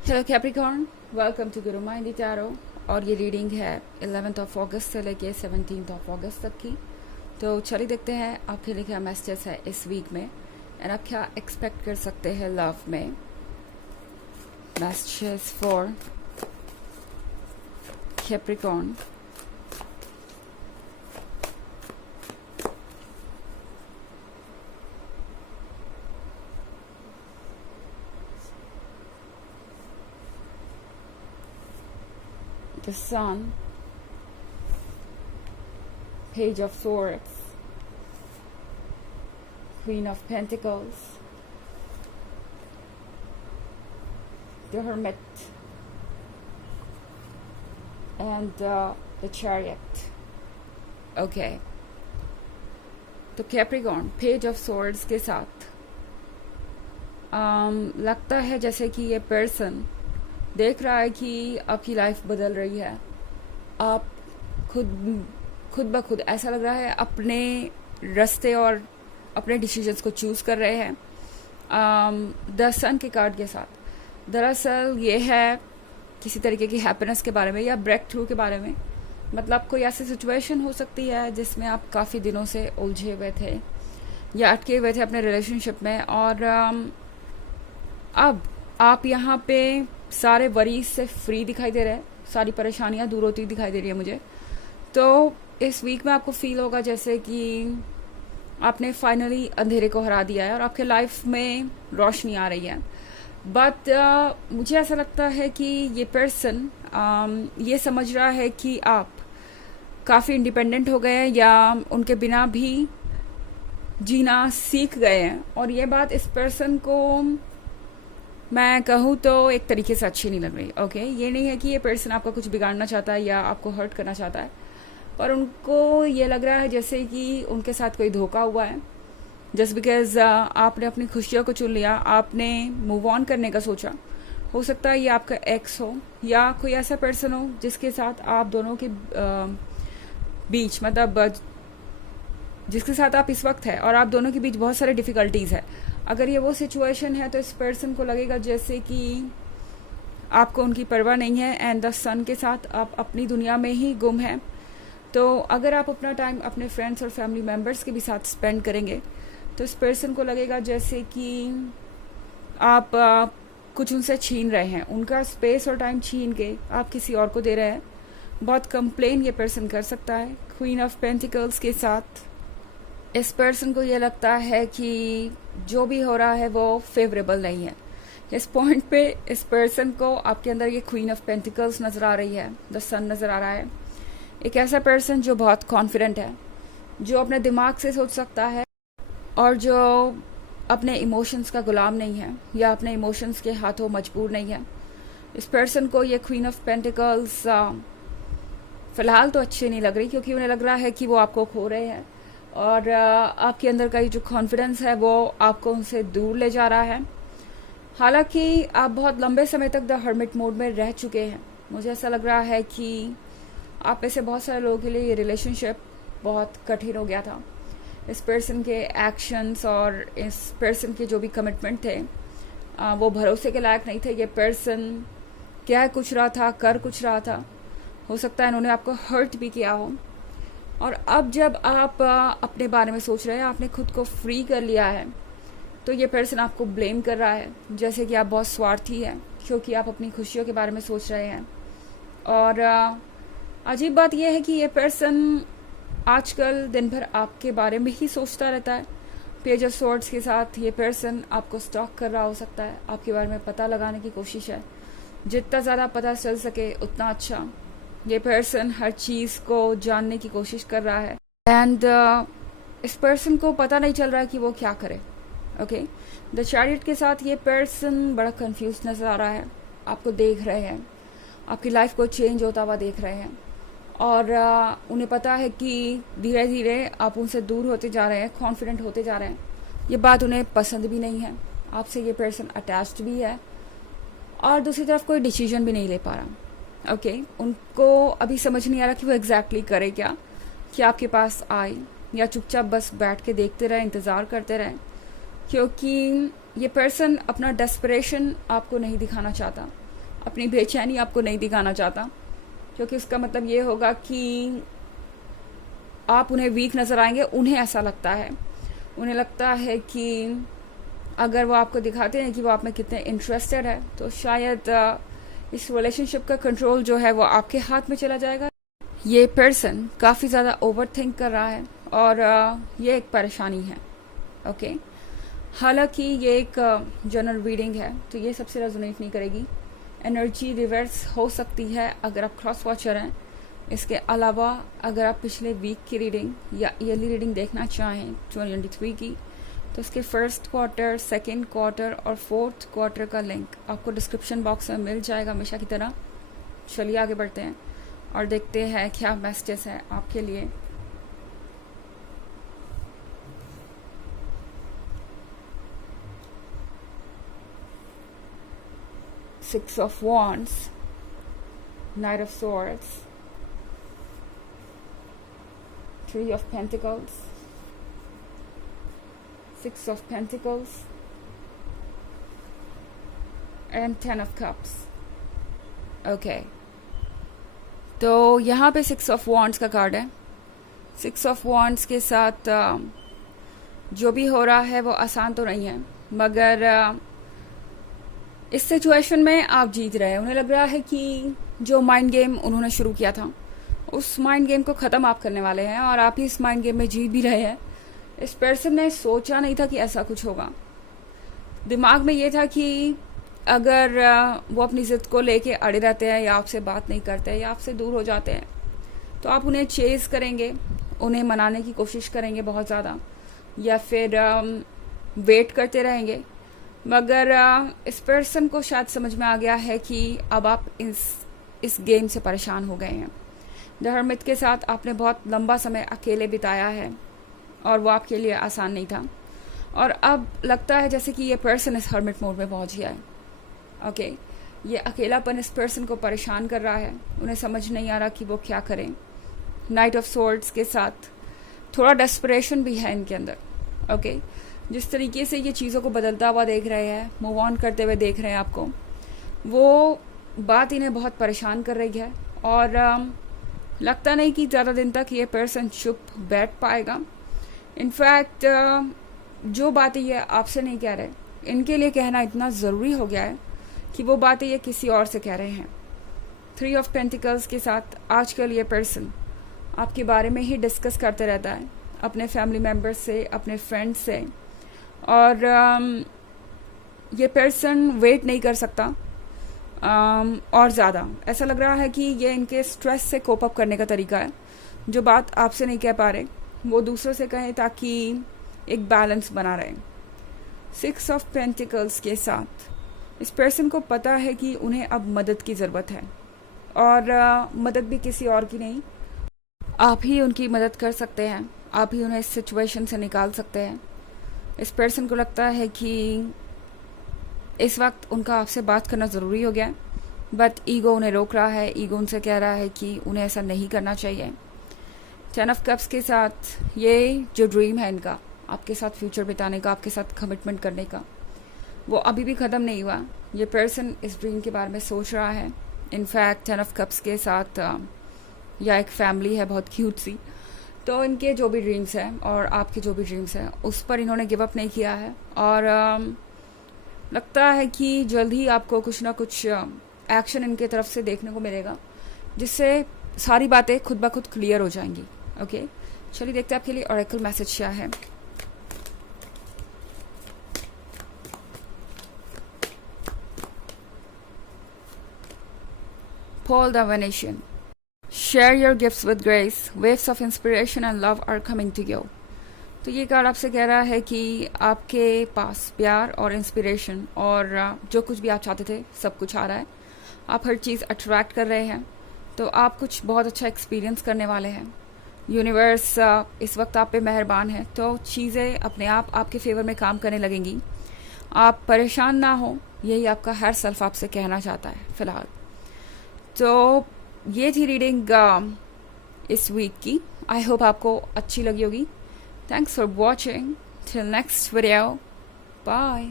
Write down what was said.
Hello Capricorn, welcome to Guru माइंडी tarot. और ये reading है 11 अगस्त से लेके 17 अगस्त तक की। तो चलिए देखते हैं आपके लिए क्या मैसेजेस है इस वीक में एंड आप क्या एक्सपेक्ट कर सकते हैं लव में। Messages for Capricorn. The Sun, Page of Swords, Queen of Pentacles, the Hermit, and the Chariot. Okay. तो कैप्रिकॉर्न पेज ऑफ सॉर्ड्स के साथ लगता है जैसे कि ये पर्सन देख रहा है कि आपकी लाइफ बदल रही है। आप खुद ब खुद ऐसा लग रहा है अपने रास्ते और अपने डिसीजंस को चूज़ कर रहे हैं। द सन के कार्ड के साथ दरअसल ये है किसी तरीके की हैप्पीनेस के बारे में या ब्रेक थ्रू के बारे में। मतलब कोई ऐसी सिचुएशन हो सकती है जिसमें आप काफ़ी दिनों से उलझे हुए थे या अटके हुए थे अपने रिलेशनशिप में, और अब आप यहाँ पे सारे वरीज से फ्री दिखाई दे रहे हैं, सारी परेशानियां दूर होती दिखाई दे रही है मुझे। तो इस वीक में आपको फील होगा जैसे कि आपने फाइनली अंधेरे को हरा दिया है और आपके लाइफ में रोशनी आ रही है। बट मुझे ऐसा लगता है कि ये पर्सन ये समझ रहा है कि आप काफ़ी इंडिपेंडेंट हो गए हैं या उनके बिना भी जीना सीख गए हैं, और ये बात इस पर्सन को मैं कहूँ तो एक तरीके से अच्छी नहीं लग रही। ओके, ये नहीं है कि ये पर्सन आपका कुछ बिगाड़ना चाहता है या आपको हर्ट करना चाहता है, पर उनको ये लग रहा है जैसे कि उनके साथ कोई धोखा हुआ है। जस्ट बिकॉज आपने अपनी खुशियों को चुन लिया, आपने मूव ऑन करने का सोचा। हो सकता है ये आपका एक्स हो या कोई ऐसा पर्सन हो जिसके साथ आप दोनों के बीच, मतलब जिसके साथ आप इस वक्त है और आप दोनों के बीच बहुत सारे डिफ़िकल्टीज़ है। अगर ये वो सिचुएशन है तो इस पर्सन को लगेगा जैसे कि आपको उनकी परवाह नहीं है एंड द सन के साथ आप अपनी दुनिया में ही गुम हैं। तो अगर आप अपना टाइम अपने फ्रेंड्स और फैमिली मेम्बर्स के भी साथ स्पेंड करेंगे तो इस पर्सन को लगेगा जैसे कि आप कुछ उनसे छीन रहे हैं, उनका स्पेस और टाइम छीन के आप किसी और को दे रहे हैं। बहुत कंप्लेन ये पर्सन कर सकता है। क्वीन ऑफ पेंटिकल्स के साथ इस पर्सन को ये लगता है कि जो भी हो रहा है वो फेवरेबल नहीं है। इस पॉइंट पे इस पर्सन को आपके अंदर ये क्वीन ऑफ पेंटिकल्स नज़र आ रही है, द सन नज़र आ रहा है। एक ऐसा पर्सन जो बहुत कॉन्फिडेंट है, जो अपने दिमाग से सोच सकता है और जो अपने इमोशंस का गुलाम नहीं है या अपने इमोशंस के हाथों मजबूर नहीं है। इस पर्सन को ये क्वीन ऑफ पेंटिकल्स फ़िलहाल तो अच्छी नहीं लग रही, क्योंकि उन्हें लग रहा है कि वो आपको खो रहे हैं और आपके अंदर का ये जो कॉन्फिडेंस है वो आपको उनसे दूर ले जा रहा है। हालांकि आप बहुत लंबे समय तक द हर्मिट मोड में रह चुके हैं। मुझे ऐसा लग रहा है कि आप में से बहुत सारे लोगों के लिए ये रिलेशनशिप बहुत कठिन हो गया था। इस पर्सन के एक्शंस और इस पर्सन के जो भी कमिटमेंट थे वो भरोसे के लायक नहीं थे। ये पर्सन क्या कुछ रहा था, कर कुछ रहा था। हो सकता है इन्होंने आपको हर्ट भी किया हो, और अब जब आप अपने बारे में सोच रहे हैं, आपने खुद को फ्री कर लिया है, तो ये पर्सन आपको ब्लेम कर रहा है जैसे कि आप बहुत स्वार्थी हैं, क्योंकि आप अपनी खुशियों के बारे में सोच रहे हैं। और अजीब बात यह है कि ये पर्सन आजकल दिन भर आपके बारे में ही सोचता रहता है। पेज ऑफ सॉर्ड्स के साथ ये पर्सन आपको स्टॉक कर रहा हो सकता है, आपके बारे में पता लगाने की कोशिश है। जितना ज़्यादा पता चल सके उतना अच्छा। ये पर्सन हर चीज़ को जानने की कोशिश कर रहा है एंड इस पर्सन को पता नहीं चल रहा है कि वो क्या करे। ओके, द चैरियट के साथ ये पर्सन बड़ा कंफ्यूज नज़र आ रहा है। आपको देख रहे हैं, आपकी लाइफ को चेंज होता हुआ देख रहे हैं, और उन्हें पता है कि धीरे धीरे आप उनसे दूर होते जा रहे हैं, कॉन्फिडेंट होते जा रहे हैं। ये बात उन्हें पसंद भी नहीं है। आपसे ये पर्सन अटैच्ड भी है और दूसरी तरफ कोई डिसीजन भी नहीं ले पा रहा। ओके, उनको अभी समझ नहीं आ रहा कि वो एग्जैक्टली करे क्या, कि आपके पास आए या चुपचाप बस बैठ के देखते रहे, इंतज़ार करते रहे, क्योंकि ये पर्सन अपना डेस्परेशन आपको नहीं दिखाना चाहता। अपनी बेचैनी आपको नहीं दिखाना चाहता, क्योंकि उसका मतलब ये होगा कि आप उन्हें वीक नज़र आएंगे। उन्हें ऐसा लगता है, उन्हें लगता है कि अगर वो आपको दिखाते हैं कि वो आप में कितने इंटरेस्टेड है, तो शायद इस रिलेशनशिप का कंट्रोल जो है वो आपके हाथ में चला जाएगा। ये पर्सन काफ़ी ज़्यादा ओवर थिंक कर रहा है और ये एक परेशानी है। ओके, हालांकि ये एक जनरल रीडिंग है, तो ये सबसे रेजोनेट नहीं करेगी। एनर्जी रिवर्स हो सकती है अगर आप क्रॉस वॉचर हैं। इसके अलावा अगर आप पिछले वीक की रीडिंग या ईयरली रीडिंग देखना चाहें 2023 की, तो इसके फर्स्ट क्वार्टर, सेकेंड क्वार्टर और फोर्थ क्वार्टर का लिंक आपको डिस्क्रिप्शन बॉक्स में मिल जाएगा हमेशा की तरह। चलिए आगे बढ़ते हैं और देखते हैं क्या मैसेजेस है आपके लिए। Six of Wands, Knight of Swords, Three of Pentacles, Six of Pentacles, and Ten of Cups. Okay. तो यहाँ पे सिक्स ऑफ वॉन्ड्स का कार्ड है। सिक्स ऑफ वॉन्ड्स के साथ जो भी हो रहा है वो आसान तो नहीं है, मगर इस सिचुएशन में आप जीत रहे हैं। उन्हें लग रहा है कि जो माइंड गेम उन्होंने शुरू किया था, उस माइंड गेम को ख़त्म आप करने वाले हैं और आप ही इस माइंड गेम में जीत भी रहे हैं। इस पर्सन ने सोचा नहीं था कि ऐसा कुछ होगा। दिमाग में ये था कि अगर वो अपनी ज़िद को लेके अड़े रहते हैं या आपसे बात नहीं करते या आपसे दूर हो जाते हैं, तो आप उन्हें चेज़ करेंगे, उन्हें मनाने की कोशिश करेंगे बहुत ज़्यादा, या फिर वेट करते रहेंगे। मगर इस पर्सन को शायद समझ में आ गया है कि अब आप इस गेम से परेशान हो गए हैं। द हर्मिट के साथ आपने बहुत लंबा समय अकेले बिताया है और वो आपके लिए आसान नहीं था, और अब लगता है जैसे कि ये पर्सन इस हर्मिट मोड में पहुंच गया है। ओके, ये अकेलापन इस पर्सन को परेशान कर रहा है। उन्हें समझ नहीं आ रहा कि वो क्या करें। नाइट ऑफ सोर्ड्स के साथ थोड़ा डेस्परेशन भी है इनके अंदर। ओके, जिस तरीके से ये चीज़ों को बदलता हुआ देख रहे हैं, मूव ऑन करते हुए देख रहे हैं आपको, वो बात इन्हें बहुत परेशान कर रही है। और लगता नहीं कि ज़्यादा दिन तक ये पर्सन चुप बैठ पाएगा। इनफैक्ट जो बातें ये आपसे नहीं कह रहे, इनके लिए कहना इतना ज़रूरी हो गया है कि वो बातें ये किसी और से कह रहे हैं। थ्री ऑफ पेंटिकल्स के साथ आजकल ये पर्सन आपके बारे में ही डिस्कस करते रहता है, अपने फैमिली मेम्बर्स से, अपने फ्रेंड्स से, और ये पर्सन वेट नहीं कर सकता और ज़्यादा। ऐसा लग रहा है कि ये इनके स्ट्रेस से कोप अप करने का तरीका है। जो बात आपसे नहीं कह पा रहे वो दूसरों से कहें ताकि एक बैलेंस बना रहे। सिक्स ऑफ पेंटिकल्स के साथ इस पर्सन को पता है कि उन्हें अब मदद की ज़रूरत है, और मदद भी किसी और की नहीं, आप ही उनकी मदद कर सकते हैं। आप ही उन्हें इस सिचुएशन से निकाल सकते हैं। इस पर्सन को लगता है कि इस वक्त उनका आपसे बात करना ज़रूरी हो गया है, बट ईगो उन्हें रोक रहा है। ईगो उनसे कह रहा है कि उन्हें ऐसा नहीं करना चाहिए। टेन ऑफ कप्स के साथ ये जो ड्रीम है इनका, आपके साथ फ्यूचर बिताने का, आपके साथ कमिटमेंट करने का, वो अभी भी ख़त्म नहीं हुआ। ये पर्सन इस ड्रीम के बारे में सोच रहा है। इनफैक्ट टेन ऑफ कप्स के साथ या एक फैमिली है बहुत क्यूट सी, तो इनके जो भी ड्रीम्स हैं और आपके जो भी ड्रीम्स हैं उस पर इन्होंने गिव अप नहीं किया है, और लगता है कि जल्द ही आपको कुछ ना कुछ एक्शन इनके तरफ से देखने को मिलेगा, जिससे सारी बातें खुद ब खुद क्लियर हो जाएंगी। ओके, चलिए देखते हैं आपके लिए ऑरेकल मैसेज क्या है। Paul the Venetian. Share your gifts with grace. Waves of inspiration and love are coming to you. तो ये कार्ड आपसे कह रहा है कि आपके पास प्यार और इंस्पिरेशन और जो कुछ भी आप चाहते थे सब कुछ आ रहा है। आप हर चीज़ अट्रैक्ट कर रहे हैं, तो आप कुछ बहुत अच्छा एक्सपीरियंस करने वाले हैं। यूनिवर्स इस वक्त आप पे मेहरबान है, तो चीज़ें अपने आप आपके फेवर में काम करने लगेंगी। आप परेशान ना हो, यही आपका हर सेल्फ आपसे कहना चाहता है फ़िलहाल। तो ये थी रीडिंग इस वीक की। आई होप आपको अच्छी लगी होगी। Thanks for watching. Till next video, bye.